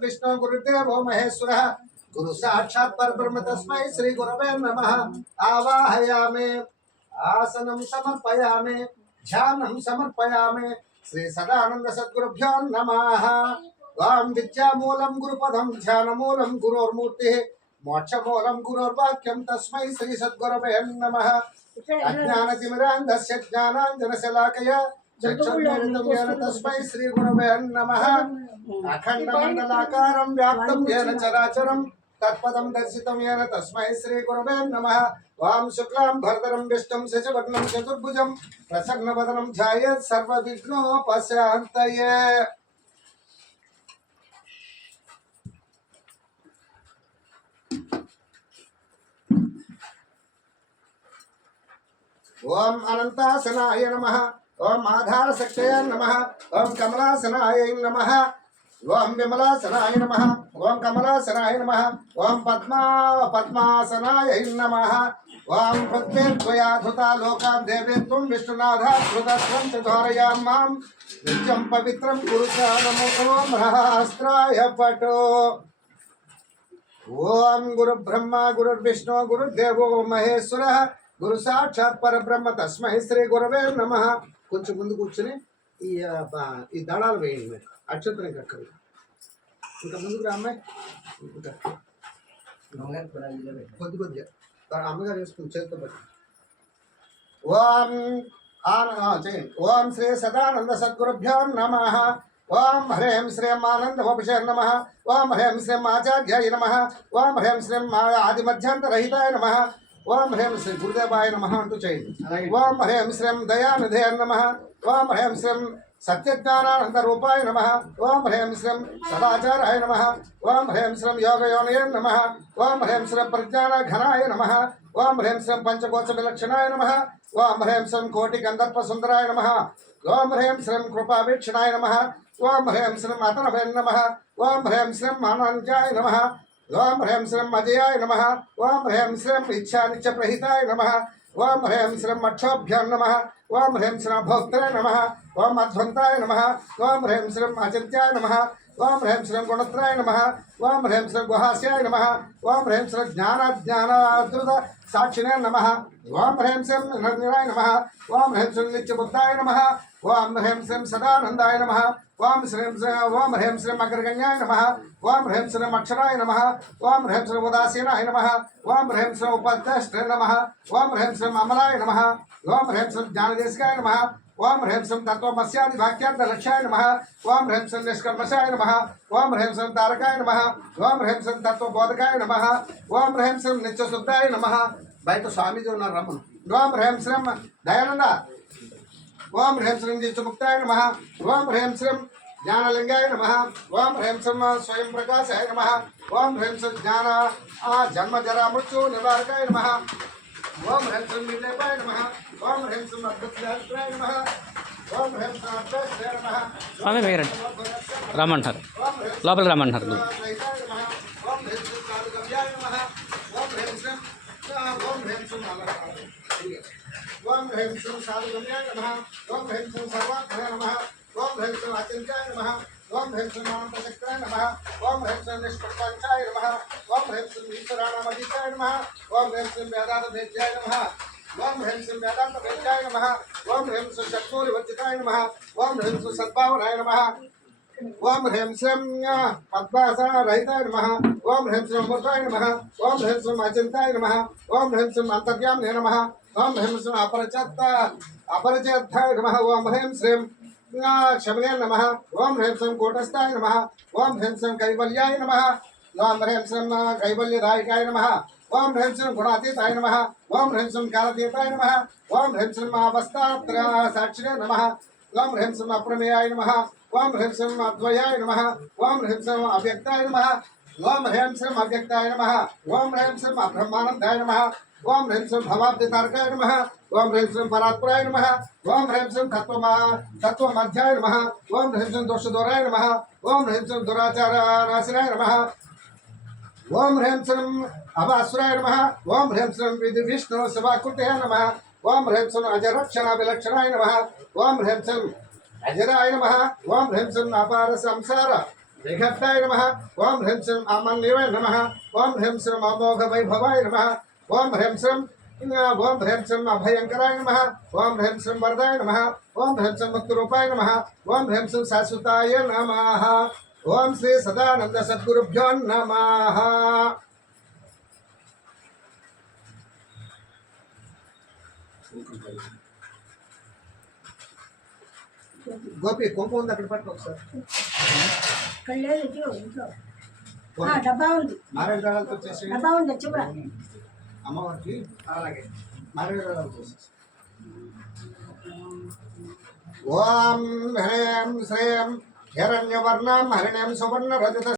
गुरुर्विष्णु गुरुदेवो महेश्वरः गुरु साक्षात् परब्रह्म तस्मै श्री गुरवे नमः। आवाहयामि आसनं समर्पयामि ध्यानं समर्पयामि श्री सदानंद सद्गुरुभ्यो नमः। वां विद्यामूलं गुरुपदं ध्यानमूलं गुरोर्मूर्तिः मोक्षमूलं गुरोर्वाक्यं तस्मै श्री सद्गुरवे नमः। अज्ञानतिमिरान्धस्य ज्ञानाञ्जनशलाकया चक्षुर्मीलितं येन तस्मै श्री गुरवे नमः। अखण्डमण्डलाकारं व्याप्तं येन चराचरं तत्पदं दर्शितं येन तस्मै श्री गुरवे नमः। वां शुक्लां भरधरं विष्णुं शशिवर्णं चतुर्भुजं प्रसन्नवदनं ध्यायेत् सर्वविघ्नोपशान्तये। ओम अनंतासनाय नमः। ओम आधारशक्तये नमः। ओम कमलासनाय नमः। ओम विमलासनाय नमः। ओम कमलासनाय नमः। ओम पद्मासनाय नमः। ओम पृथ्वीर्द्वयाधुता लोकां देवी त्वं विष्णुनाथा कृतस्वं च धारयामि मां नित्यं पवित्रं कुरुष्व नमो महस्त्राय पठो। ओम गुरु ब्रह्मा गुरुर्विष्णु गुरुदेवो महेश्वरः गुरु साक्षात् परब्रह्म तस्मै श्री गुरवे नमः। కొంచెం ముందు కూర్చుని ఈ దళాలు వేయండి, అక్షతలు ఇంకా అక్కడ ఇంకా ముందుకు రా అమ్మాయి, ఇంకా కొద్దిగా అమ్మగారు వేసుకుని చేతితో పట్టి ఓం చేయండి। ఓం శ్రీ సదానంద సద్గురుభ్యో నమః। ఓం హ్రీం శ్రీం ఆనందమోపిషే నమః। ఓం హ్రీం శ్రీం ఆచార్యాయ నమః। ఓం హ్రీం శ్రీం ఆదిమధ్యాంతరహితాయ నమః। ओम ह्रीं श्री गुरुदेवाय नमः अंटू चेयंడి। ओम ह्रीं श्रीं दयानिधे नमः। ओम ह्रीं श्रीं सत्यज्ञानानंद रूपाय नमः। ओम ह्रीं श्रीं सदाचाराय नमः। ओम ह्रीं श्रीं योगयोनये नमः। ओम ह्रीं श्रीं प्रज्ञान घनाय नमः। ओम ह्रीं श्रीं पंचकोश विलक्षणाय नमः। ओम ह्रीं श्रीं कोटि गंधर्व सुंदराय नमः। ओम ह्रीं श्रीं कृपावीक्षणाय नमः। ओम ह्रीं श्रीं अतनवे नमः। ओम ह्रीं श्रीं अनंत्याय नमः। ओम ह्रीं श्रीं अजयाय नमः। ओम ह्रीं श्रीं इच्छानित्यप्रहिताय नमः। ओम ह्रीं श्रीं अक्षोभ्यां नमः। ओम ह्रीं श्रीं भोक्त्रे नमः। ओम अध्वन्ताय नमः। ओम ह्रीं श्रीं अचिन्त्याय नमः। ओम ह्रीं श्रीं गुणत्राय नमः। ओम ह्रीं श्रीं गुहास्याय नमः। ओम ह्रीं श्रीं ज्ञानाद्भुत साक्षिणे नमः। ओम ह्रीं श्रीं निरञ्जनाय नमः। ओम ह्रीं श्रीं नित्यबुद्धाय नमः। ओम ह्रीं श्रीं सदानंदाय नमः। ओम ह्रीं श्रीं अग्रगण्याय नमः। ओम ह्रीं श्रीं अक्षराय नमः। ओम ह्रीं श्रीं उदासीनाय नमः। ओम ह्रीं श्रीं उपदेष्ट्रे नमः। ओम ह्रीं श्रीं अमलाय नमः। ओम ह्रीं श्रीं ज्ञानदेशिकाय नमः। ओम ह्रीं श्रीं तत्त्वमस्यादिवाक्यार्थलक्ष्याय नमः। ओम ह्रीं श्रीं निष्कर्मशाय नमः। ओम ह्रीं श्रीं तारकाय नमः। ओम ह्रीं श्रीं तत्त्वबोधकाय नमः। ओम ह्रीं श्रीं नित्यशुद्धाय नमः। బయట స్వామీజీ ఉన్నారు రమ్మను। ఓం హ్రీం శ్రీం దయానంద। ओम ह्रीं श्रीं नित्यमुक्ताय नमः। ओम ह्रीं श्रीं ज्ञानलिंगाय नमः। ओम ह्रीं श्रीं स्वयं प्रकाशाय नमः। ओम ह्रीं श्रीं ज्ञान जन्म जरा मृत्यु निवारकाय नमः। ओम ह्रीं श्रीं निर्लेपाय नमः। ओम ह्रीं श्रीं अद्भुताय नमः। ओम ह्रीं श्रीं अद्वैताय नमः। स्वामी मेरे रमंటారు లోపల రమంటారు। ओम ह्रीं श्रीं साधुगम्याय नमः। ओम ह्रीं श्रीं ओम ह्रीं श्रीं साधुगम्याय नमः। ओम ह्रीं श्रीं सर्वात्मने नमः। ओम ह्रीं श्रीं अचिन्त्याय नमः। ओम ह्रीं श्रीं अनन्तशक्ताय नमः। ओम ह्रीं श्रीं निष्प्रपञ्चाय नमः। ओम ह्रीं श्रीं ईश्वराणामधीशाय नमः। ओम ह्रीं श्रीं वेदान्तवेद्याय नमः। ओम ह्रीं श्रीं वेदान्तवेद्याय नमः। ओम ह्रीं श्रीं शक्तिवर्जिताय नमः। ओम ह्रीं श्रीं सद्भावनाय नमः। ओम ह्रीं श्रीं पद्मासनरहिताय नमः। ओम ह्रीं श्रीं अमृताय नमः। ओम ह्रीं श्रीं अचिन्ताय नमः। ओम ह्रीं श्रीं अन्तर्यामिने नमः। ओम ह्रीं श्रीं अपरिचयाय नमः। ओम ह्रीं श्रीं क्षमये नमः। ओम ह्रीं श्रीं कूटस्थाय नमः। ओम ह्रीं श्रीं कैवल्याय नमः। ओम ह्रीं श्रीं कैवल्यदायकाय नमः। ओम ह्रीं श्रीं गुणातीताय नमः। ओम ह्रीं श्रीं कालातीताय नमः। ओम ह्रीं श्रीं अवस्थात्र साक्षिणे नमः। ओम ह्रीं श्रीं अप्रमेयाय नमः। ओम ह्रीं श्रीं अद्वयाय नमः। ओम ह्रीं श्रीं अव्यक्ताय नमः। ओम ह्रीं श्रीं अव्यक्ताय नमः। ओम ह्रीं श्रीं ब्रह्मानन्दाय नमः। ओम ह्रीं श्रीं भवाब्दितारकाय नमः। ओम ह्रीं श्रीं परात्पराय नमः। ओम ह्रीं श्रीं तत्त्वमध्याय नमः। ओम ह्रीं श्रीं दोषदूराय नमः। ओम ह्रीं श्रीं दुराचारनाशिनाय नमः। ओम ह्रीं श्रीं अभासुराय नमः। ओम ह्रीं श्रीं विष्णु शिवाकृते नमः। ओम ह्रीं श्रीं अजरक्षणाभिलक्षणाय नमः। ओम ह्रीं श्रीं अजराय नमः। ओम ह्रीं श्रीं अपार संसार जयघट्टाय नमः ओम ह्रीं श्रीं आमन्यवे नमः ओम ह्रीं श्रीं अमोघ वैभवाय नमः ओम ह्रीं श्रीं अभयंकराय नमः ओम ह्रीं श्रीं वरदाय नमः ओम ह्रीं श्रीं मुक्तरूपाय नमः ओम ह्रीं श्रीं शाश्वताय नमः ओम श्री सदानंद सद्गुरुभ्यो नमः గోపి కుంకుమ ఉంది అక్కడ పట్టుకో ఒకసారి డబ్బా ఉంది మారేడు దళాలతో చేసి డబ్బా ఉంది చూడ అమ్మవారికి అలాగే మారేడు దళాలతో చేసి ఓం హ్రీం శ్రీం హిరణ్యవర్ణం హరిణ్యం సువర్ణ రజత